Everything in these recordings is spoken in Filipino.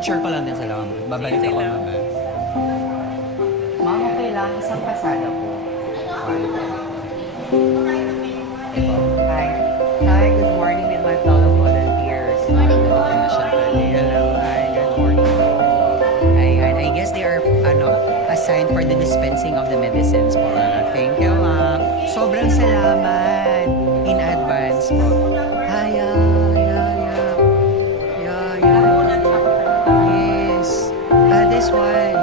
Picture ko lang din sa lawang. Babalik Sige ako lang. mama. Mama, okay lang. Isang pasada po. Hi. Hi, good morning with my fellow volunteers. Morning po. Hello, hi, good morning po. I guess they are assigned for the dispensing of the medicines po. Thank you, ma'am. Sobrang salamat in advance po. Hi, Yes. This one.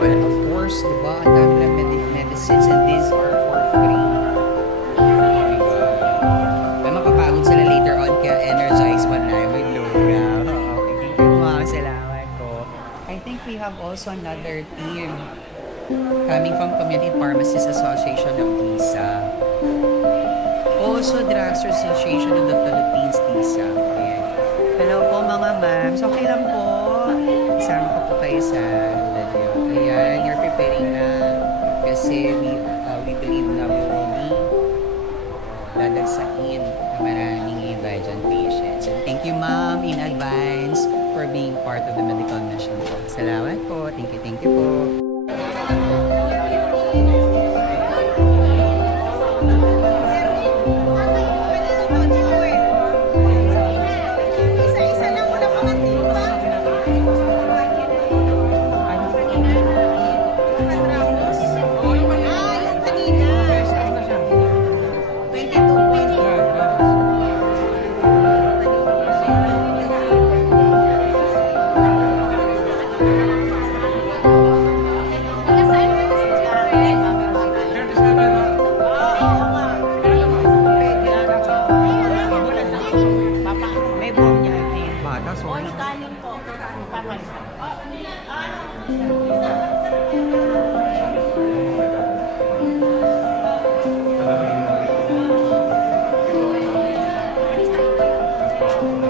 Well, of course, di ba? Ang dami lang medicines and these are for free. May mapapagod sila later on kaya energize pa na yung lugaw. Thank you, ma'am. Salamat po. I think we have also another team coming from Community Pharmacists Association of TISA. Also, Drugstore Association of the Philippines, TISA. Ayan. Hello po mga ma'ams. Okay lang po. Isama ko po kayo sa video. Ayan, you're preparing na kasi we believe na we will be dadagsain ng maraming evasion patients. And thank you ma'am in advance for being part of the medical mission po. Salamat po. Thank you po. Isa-isa lang mo na mga timba. Matramos. Yung kanina. 22 pesos. Nag-assign mo na si Jared. May buong niya yung bata. Sorry. Kanin po.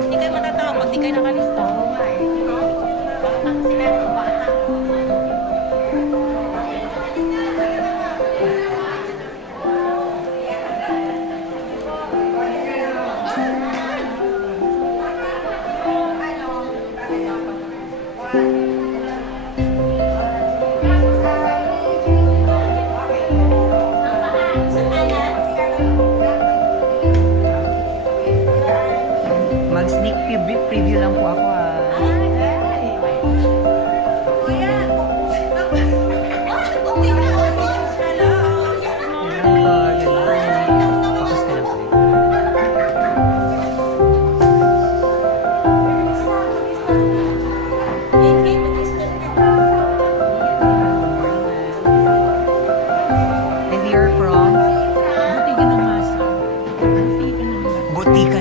Hindi kayo matatawa pag di kayo nakalista. Mag-sneak preview lang po ako Pakas ka lang po. And you're from? Buti ka ng masa. Butika